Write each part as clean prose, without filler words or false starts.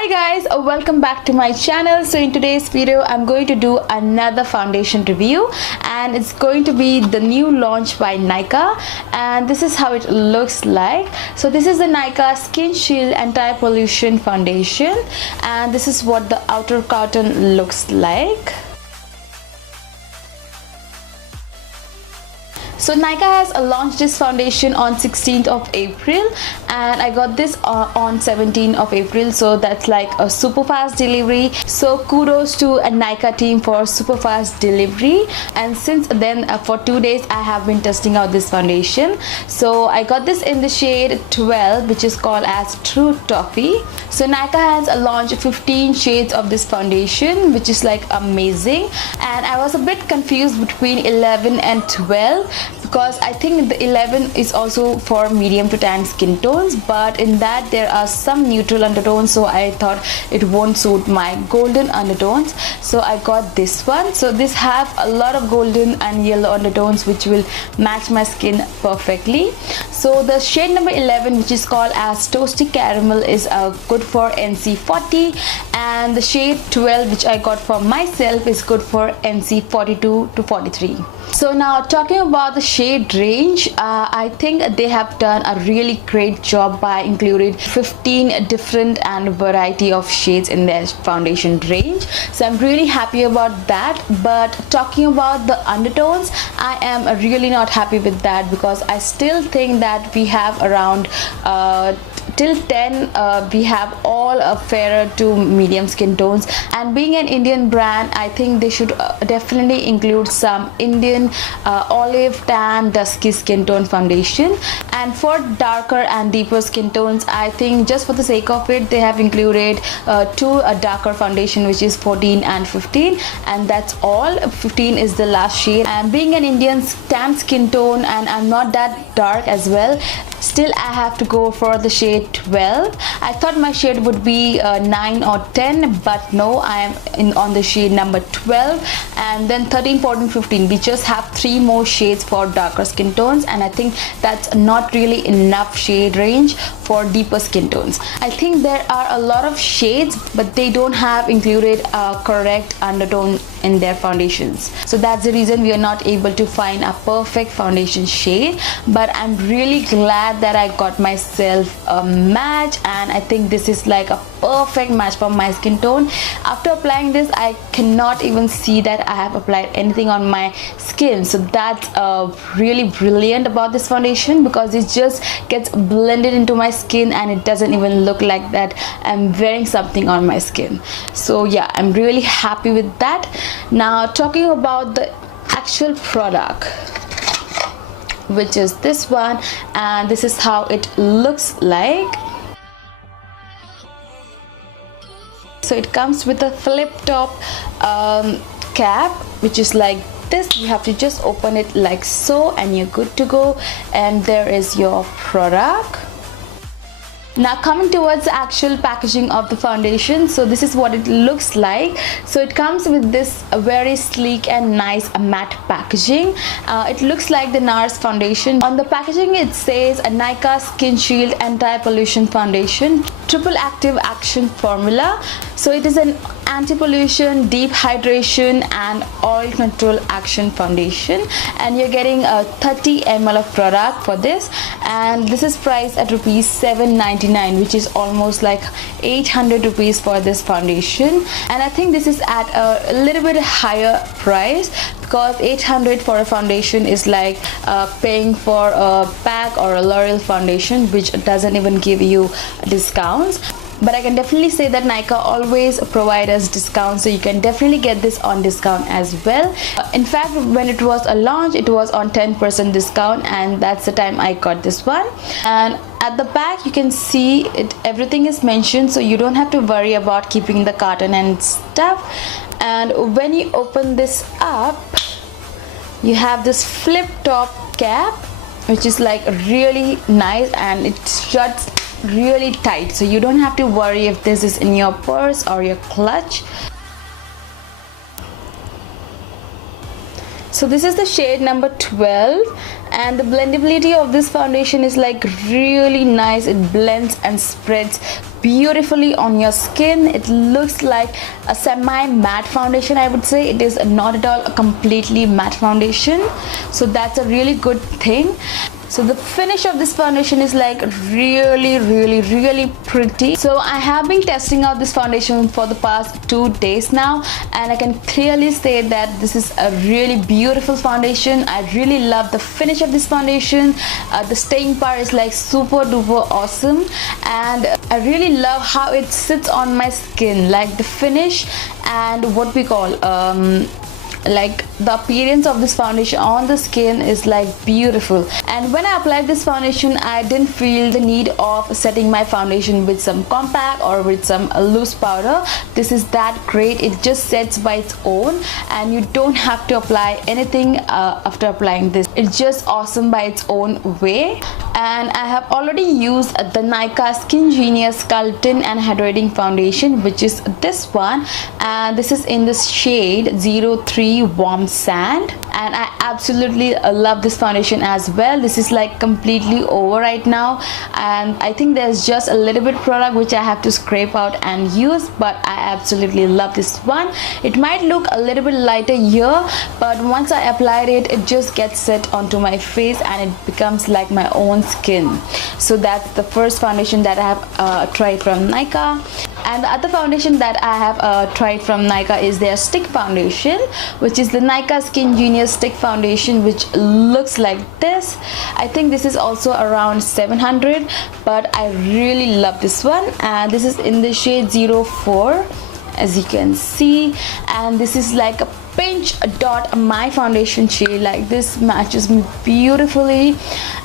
Hi guys, welcome back to my channel. So in today's video I'm going to do another foundation review, and it's going to be the new launch by Nykaa, and this is how it looks like. So this is the Nykaa SkinSheild Anti-Pollution Foundation, and this is what the outer carton looks like. So Nykaa has launched this foundation on 16th of April, and I got this on 17th of April, so that's like a super fast delivery. So kudos to a Nykaa team for super fast delivery, and since then for 2 days I have been testing out this foundation. So I got this in the shade 12, which is called as True Toffee. So Nykaa has launched 15 shades of this foundation, which is like amazing, and I was a bit confused between 11 and 12 because I think the 11 is also for medium to tan skin tones, but in that there are some neutral undertones, so I thought it won't suit my golden undertones, so I got this one. So this have a lot of golden and yellow undertones which will match my skin perfectly. So the shade number 11, which is called as Toasty Caramel, is good for NC40, and the shade 12, which I got for myself, is good for NC42 to 43. So now talking about the shade range, I think they have done a really great job by including 15 different and variety of shades in their foundation range, so I'm really happy about that. But talking about the undertones, I am really not happy with that, because I still think that we have around till 10 we have all fairer to medium skin tones, and being an Indian brand, I think they should definitely include some Indian olive tan dusky skin tone foundation. And for darker and deeper skin tones, I think just for the sake of it, they have included two darker foundation, which is 14 and 15, and that's all. 15 is the last shade, and being an Indian tan skin tone and I'm not that dark as well, still I have to go for the shade 12. I thought my shade would be 9 or 10, but no, I am on the shade number 12. And then 13, 14, 15, we just have 3 more shades for darker skin tones, and I think that's not really enough shade range for deeper skin tones. I think there are a lot of shades, but they don't have included a correct undertone in their foundations, so that's the reason we are not able to find a perfect foundation shade. But I'm really glad that I got myself a match, and I think this is like a perfect match for my skin tone. After applying this, I cannot even see that I have applied anything on my skin, so that's really brilliant about this foundation, because it just gets blended into my skin and it doesn't even look like that I'm wearing something on my skin. So yeah, I'm really happy with that. Now talking about the actual product, which is this one, and this is how it looks like. So it comes with a flip top cap, which is like this. You have to just open it like so and you're good to go, and there is your product. Now coming towards the actual packaging of the foundation, so this is what it looks like. So it comes with this very sleek and nice matte packaging. It looks like the NARS foundation. On the packaging it says a Nykaa SkinSheild Anti-Pollution Foundation, Triple Active Action Formula. So it is an anti-pollution, deep hydration and oil control action foundation, and you're getting a 30 ml of product for this, and this is priced at rupees 799, which is almost like 800 rupees for this foundation. And I think this is at a little bit higher price, because 800 for a foundation is like paying for a pack or a L'Oreal foundation, which doesn't even give you discounts. But I can definitely say that Nykaa always provide us discounts, so you can definitely get this on discount as well. In fact, when it was a launch, it was on 10% discount, and that's the time I got this one. And at the back you can see it, everything is mentioned, so you don't have to worry about keeping the carton and stuff. And when you open this up, you have this flip top cap, which is like really nice, and it shuts really tight, so you don't have to worry if this is in your purse or your clutch. So this is the shade number 12, and the blendability of this foundation is like really nice. It blends and spreads beautifully on your skin. It looks like a semi matte foundation, I would say. It is not at all a completely matte foundation, so that's a really good thing. So the finish of this foundation is like really pretty. So I have been testing out this foundation for the past 2 days now, and I can clearly say that this is a really beautiful foundation. I really love the finish of this foundation. The staying power is like super duper awesome, and I really love how it sits on my skin, like the finish and what we call like the appearance of this foundation on the skin is like beautiful. And when I applied this foundation, I didn't feel the need of setting my foundation with some compact or with some loose powder. This is that great. It just sets by its own, and you don't have to apply anything after applying this. It's just awesome by its own way. And I have already used the Nykaa SkinSheild Sculpting and Hydrating Foundation, which is this one, and this is in the shade 03 Warm Sand, and I absolutely love this foundation as well. This is like completely over right now, and I think there's just a little bit product which I have to scrape out and use, but I absolutely love this one. It might look a little bit lighter here, but once I applied it, it just gets set onto my face and it becomes like my own skin. So that's the first foundation that I have tried from Nykaa. And the other foundation that I have tried from Nykaa is their stick foundation, which is the Nykaa SkinSheild Stick Foundation, which looks like this. I think this is also around 700, but I really love this one, and this is in the shade 04, as you can see, and this is like a pinch dot my foundation shade. Like this matches me beautifully,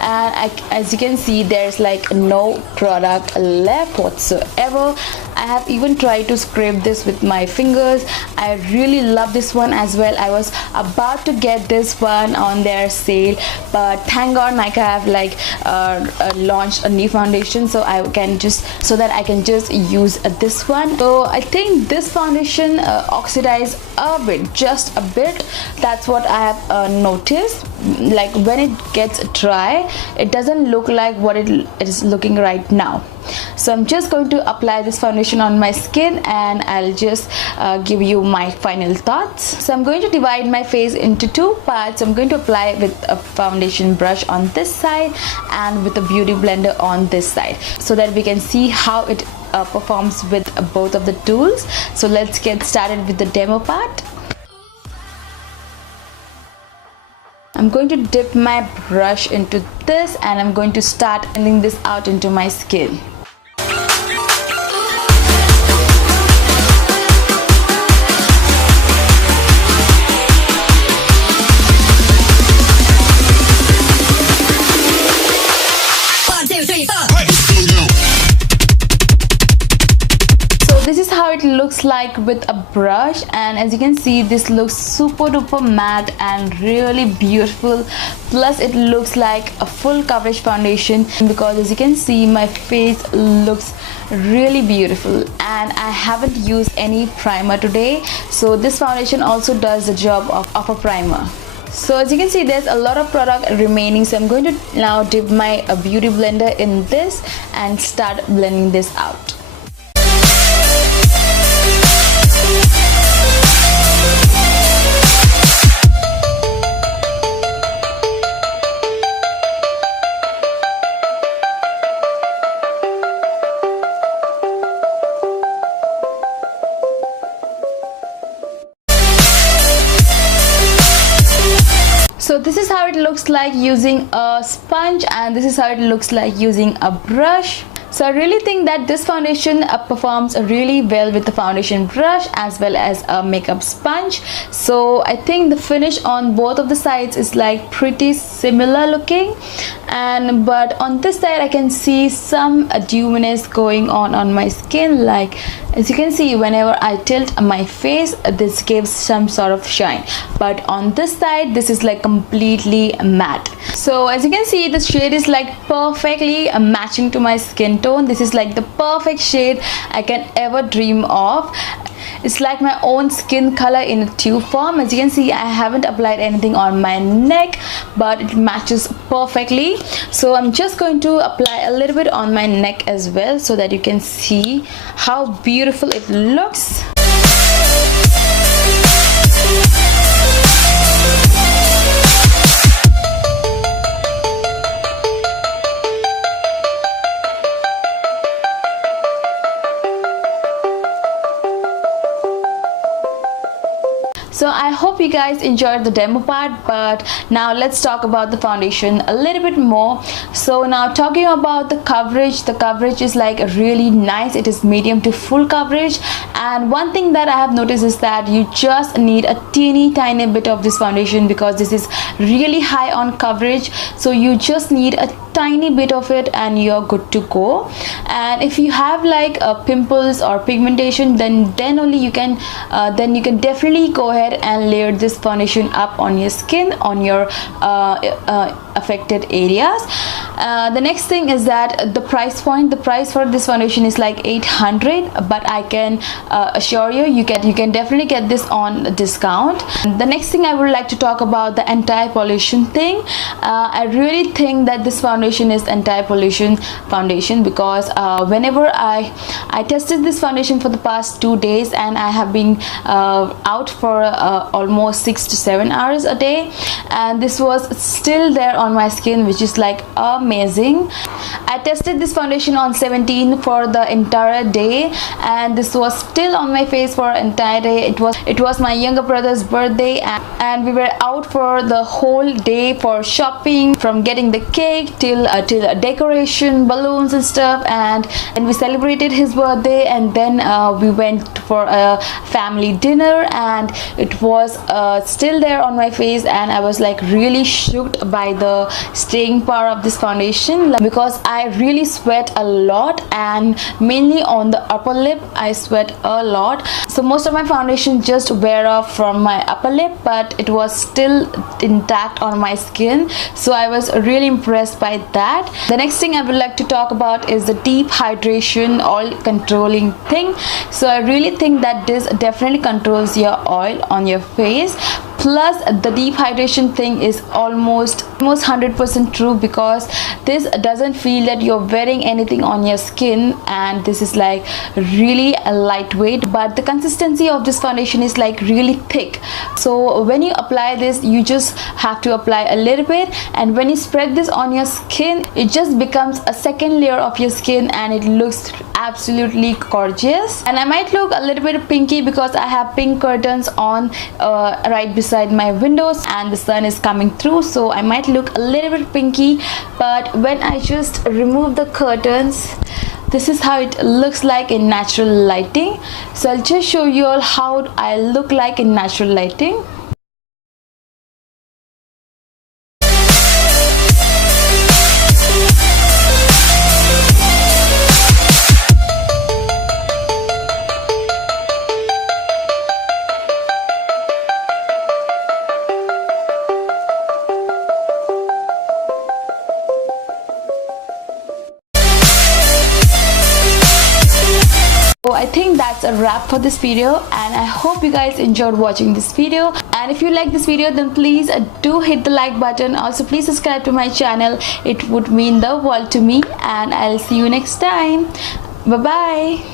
and as you can see, there's like no product left whatsoever. I have even tried to scrape this with my fingers. I really love this one as well. I was about to get this one on their sale, but thank God Nykaa have like launched a new foundation, so I can just use this one. So I think this foundation oxidized a bit, just a bit. That's what I have noticed. Like when it gets dry, it doesn't look like what it is looking right now. So I'm just going to apply this foundation on my skin, and I'll just give you my final thoughts. So I'm going to divide my face into 2 parts. I'm going to apply with a foundation brush on this side and with a beauty blender on this side, so that we can see how it performs with both of the tools. So let's get started with the demo part. I'm going to dip my brush into this, and I'm going to start blending this out into my skin. This is how it looks like with a brush, and as you can see, this looks super duper matte and really beautiful. Plus it looks like a full coverage foundation, because as you can see, my face looks really beautiful, and I haven't used any primer today, so this foundation also does the job of a primer. So as you can see, there's a lot of product remaining, so I'm going to now dip my beauty blender in this and start blending this out. So this is how it looks like using a sponge, and this is how it looks like using a brush. So I really think that this foundation performs really well with the foundation brush as well as a makeup sponge. So I think the finish on both of the sides is like pretty similar looking, but on this side I can see some dewiness going on my skin. Like as you can see, whenever I tilt my face, this gives some sort of shine, but on this side this is like completely matte. So as you can see, the shade is like perfectly matching to my skin tone. This is like the perfect shade I can ever dream of. It's like my own skin color in a tube form. As you can see, I haven't applied anything on my neck, but it matches perfectly. So I'm just going to apply a little bit on my neck as well, so that you can see how beautiful it looks. So I hope you guys enjoyed the demo part, but now let's talk about the foundation a little bit more. So now talking about the coverage is like really nice. It is medium to full coverage, and one thing that I have noticed is that you just need a teeny tiny bit of this foundation, because this is really high on coverage. So you just need a tiny bit of it and you're good to go. And if you have like pimples or pigmentation, then only you can definitely go ahead and layer this foundation up on your skin, on your affected areas. The next thing is that the price for this foundation is like 800, but I can assure you, you can definitely get this on discount. The next thing I would like to talk about the anti-pollution thing. I really think that this foundation is anti-pollution foundation, because whenever I tested this foundation for the past 2 days, and I have been out for almost 6 to 7 hours a day, and this was still there on my skin, which is like amazing. I tested this foundation on 17 for the entire day, and this was still on my face for an entire day. It was my younger brother's birthday, and we were out for the whole day for shopping, from getting the cake till decoration, balloons and stuff, and we celebrated his birthday, and then we went for a family dinner, and it was still there on my face, and I was like really shocked by the staying power of this foundation, because I really sweat a lot, and mainly on the upper lip I sweat a lot. So most of my foundation just wear off from my upper lip, but it was still intact on my skin, so I was really impressed by that. The next thing I would like to talk about is the deep hydration oil controlling thing. So I really think that this definitely controls your oil on your face. Plus the deep hydration thing is almost 100% true, because this doesn't feel that you're wearing anything on your skin, and this is like really lightweight, but the consistency of this foundation is like really thick. So when you apply this, you just have to apply a little bit, and when you spread this on your skin, it just becomes a second layer of your skin, and it looks absolutely gorgeous. And I might look a little bit pinky because I have pink curtains on right beside my windows, and the sun is coming through, so I might look a little bit pinky, but when I just remove the curtains, this is how it looks like in natural lighting. So I'll just show you all how I look like in natural lighting. So I think that's a wrap for this video, and I hope you guys enjoyed watching this video. And if you like this video, then please do hit the like button. Also please subscribe to my channel, it would mean the world to me, and I'll see you next time. Bye bye.